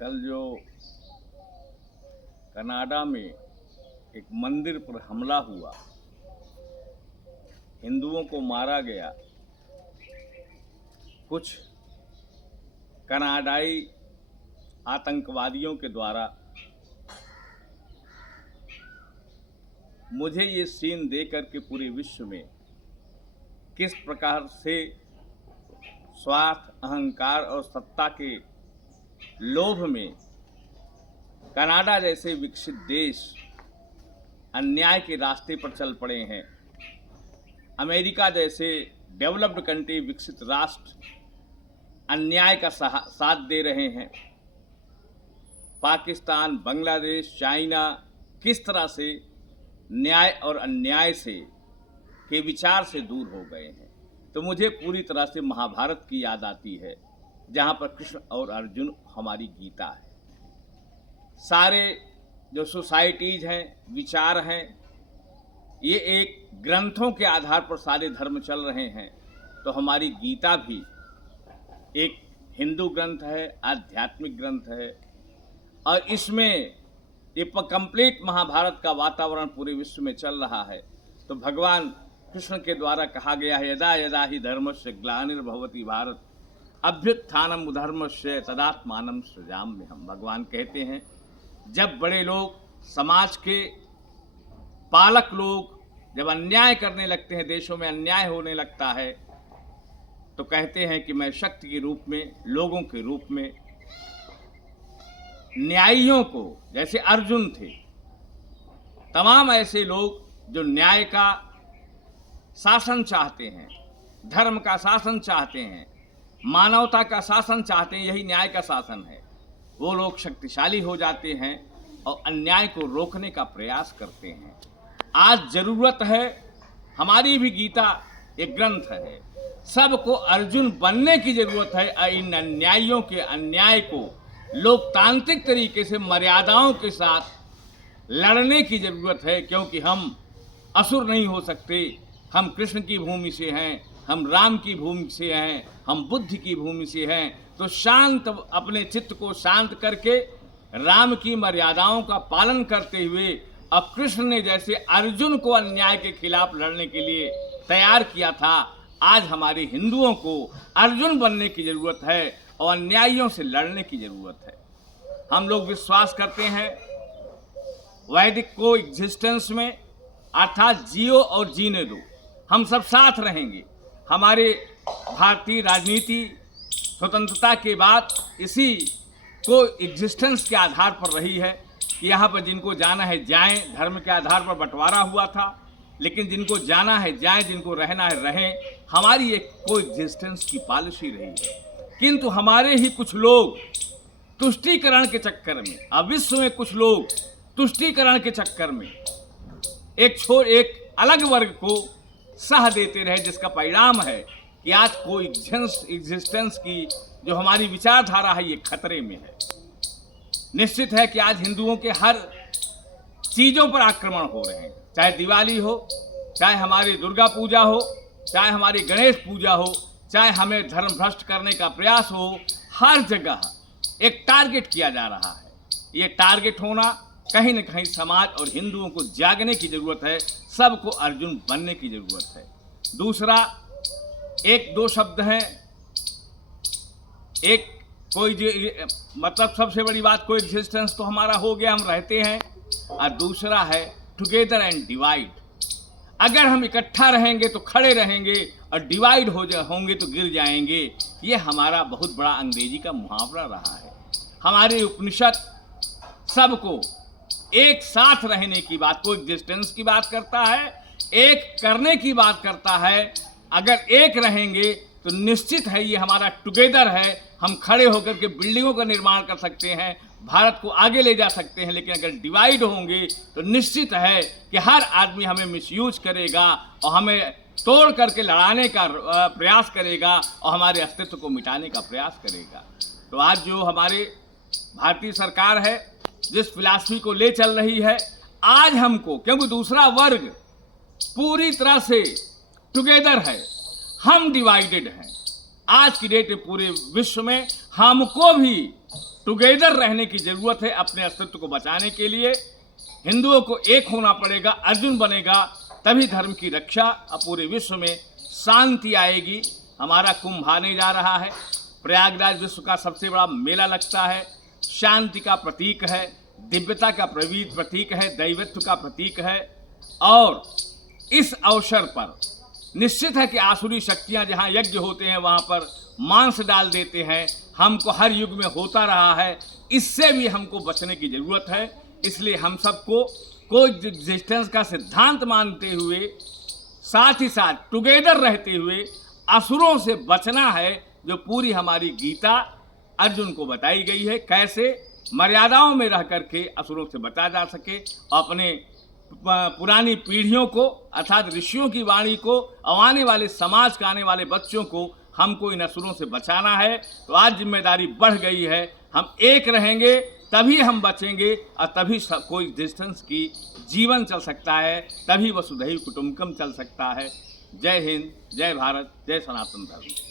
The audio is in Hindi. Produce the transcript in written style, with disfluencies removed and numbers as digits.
कल जो कनाडा में एक मंदिर पर हमला हुआ, हिंदुओं को मारा गया, कुछ कनाडाई आतंकवादियों के द्वारा, मुझे ये सीन देकर के पूरे विश्व में किस प्रकार से स्वार्थ, अहंकार और सत्ता के लोभ में कनाडा जैसे विकसित देश अन्याय के रास्ते पर चल पड़े हैं। अमेरिका जैसे डेवलप्ड कंट्री, विकसित राष्ट्र अन्याय का साथ दे रहे हैं। पाकिस्तान, बांग्लादेश, चाइना किस तरह से न्याय और अन्याय से के विचार से दूर हो गए हैं। तो मुझे पूरी तरह से महाभारत की याद आती है, जहाँ पर कृष्ण और अर्जुन हमारी गीता है। सारे जो सोसाइटीज हैं, विचार हैं, ये एक ग्रंथों के आधार पर सारे धर्म चल रहे हैं। तो हमारी गीता भी एक हिंदू ग्रंथ है, आध्यात्मिक ग्रंथ है, और इसमें ये कंप्लीट महाभारत का वातावरण पूरे विश्व में चल रहा है। तो भगवान कृष्ण के द्वारा कहा गया है, यदा यदा ही धर्मस्य ग्लानिर्भवति भारत अभ्युत्थानम धर्मस्य तदात्मानं सृजाम्यहम्। भगवान कहते हैं, जब बड़े लोग, समाज के पालक लोग जब अन्याय करने लगते हैं, देशों में अन्याय होने लगता है, तो कहते हैं कि मैं शक्ति के रूप में, लोगों के रूप में न्यायियों को, जैसे अर्जुन थे, तमाम ऐसे लोग जो न्याय का शासन चाहते हैं, धर्म का शासन चाहते हैं, मानवता का शासन चाहते हैं, यही न्याय का शासन है, वो लोग शक्तिशाली हो जाते हैं और अन्याय को रोकने का प्रयास करते हैं। आज जरूरत है, हमारी भी गीता एक ग्रंथ है, सबको अर्जुन बनने की जरूरत है। इन अन्यायियों के अन्याय को लोकतांत्रिक तरीके से मर्यादाओं के साथ लड़ने की जरूरत है, क्योंकि हम असुर नहीं हो सकते। हम कृष्ण की भूमि से हैं, हम राम की भूमि से हैं, हम बुद्ध की भूमि से हैं। तो शांत, अपने चित्त को शांत करके राम की मर्यादाओं का पालन करते हुए, अब कृष्ण ने जैसे अर्जुन को अन्याय के खिलाफ लड़ने के लिए तैयार किया था, आज हमारे हिंदुओं को अर्जुन बनने की जरूरत है और अन्यायियों से लड़ने की जरूरत है। हम लोग विश्वास करते हैं वैदिक को एग्जिस्टेंस में, अर्थात जियो और जीने दो, हम सब साथ रहेंगे। हमारे भारतीय राजनीति स्वतंत्रता के बाद इसी को एग्जिस्टेंस के आधार पर रही है कि यहाँ पर जिनको जाना है जाएं, धर्म के आधार पर बंटवारा हुआ था, लेकिन जिनको जाना है जाएं, जिनको रहना है रहें। हमारी एक को एग्जिस्टेंस की पॉलिसी रही है। किंतु हमारे ही कुछ लोग तुष्टीकरण के चक्कर में, अब विश्व में कुछ लोग तुष्टीकरण के चक्कर में एक अलग वर्ग को सह देते रहे, जिसका परिणाम है कि आज को एग्जिस्टेंस की जो हमारी विचारधारा है, ये खतरे में है। निश्चित है कि आज हिंदुओं के हर चीज़ों पर आक्रमण हो रहे हैं, चाहे दिवाली हो, चाहे हमारी दुर्गा पूजा हो, चाहे हमारी गणेश पूजा हो, चाहे हमें धर्म भ्रष्ट करने का प्रयास हो। हर जगह एक टारगेट किया जा रहा है। ये टारगेट होना कहीं न कहीं समाज और हिंदुओं को जागने की जरूरत है, सबको अर्जुन बनने की जरूरत है। दूसरा, एक दो शब्द हैं, एक मतलब सबसे बड़ी बात, कोई एग्जिस्टेंस तो हमारा हो गया, हम रहते हैं, और दूसरा है टुगेदर एंड डिवाइड। अगर हम इकट्ठा रहेंगे तो खड़े रहेंगे, और डिवाइड होंगे तो गिर जाएंगे। ये हमारा बहुत बड़ा अंग्रेजी का मुहावरा रहा है। हमारे उपनिषद सबको एक साथ रहने की बात, को एग्जिस्टेंस की बात करता है, एक करने की बात करता है। अगर एक रहेंगे तो निश्चित है ये हमारा टुगेदर है, हम खड़े होकर के बिल्डिंगों का निर्माण कर सकते हैं, भारत को आगे ले जा सकते हैं। लेकिन अगर डिवाइड होंगे तो निश्चित है कि हर आदमी हमें मिसयूज करेगा और हमें तोड़ करके लड़ाने का प्रयास करेगा और हमारे अस्तित्व को मिटाने का प्रयास करेगा। तो आज जो हमारे भारतीय सरकार है, जिस फिलॉसफी को ले चल रही है, आज हमको, क्योंकि दूसरा वर्ग पूरी तरह से टुगेदर है, हम डिवाइडेड हैं। आज की डेट में पूरे विश्व में हमको भी टुगेदर रहने की जरूरत है अपने अस्तित्व को बचाने के लिए। हिंदुओं को एक होना पड़ेगा, अर्जुन बनेगा, तभी धर्म की रक्षा और पूरे विश्व में शांति आएगी। हमारा कुंभ आने जा रहा है, प्रयागराज विश्व का सबसे बड़ा मेला लगता है, शांति का प्रतीक है, दिव्यता का प्रतीक है, दैवत्व का प्रतीक है। और इस अवसर पर निश्चित है कि आसुरी शक्तियां जहां यज्ञ होते हैं वहां पर मांस डाल देते हैं। हमको हर युग में होता रहा है, इससे भी हमको बचने की जरूरत है। इसलिए हम सबको कोएग्जिस्टेंस का सिद्धांत मानते हुए, साथ ही साथ टुगेदर रहते हुए असुरों से बचना है, जो पूरी हमारी गीता अर्जुन को बताई गई है, कैसे मर्यादाओं में रह करके असुरों से बचा जा सके। अपने पुरानी पीढ़ियों को अर्थात ऋषियों की वाणी को, आने वाले समाज का, आने वाले बच्चों को हमको इन असुरों से बचाना है। तो आज जिम्मेदारी बढ़ गई है, हम एक रहेंगे तभी हम बचेंगे और तभी कोएग्जिस्टेंस की जीवन चल सकता है, तभी वसुधैव कुटुंबकम चल सकता है। जय हिंद, जय भारत, जय सनातन धर्म।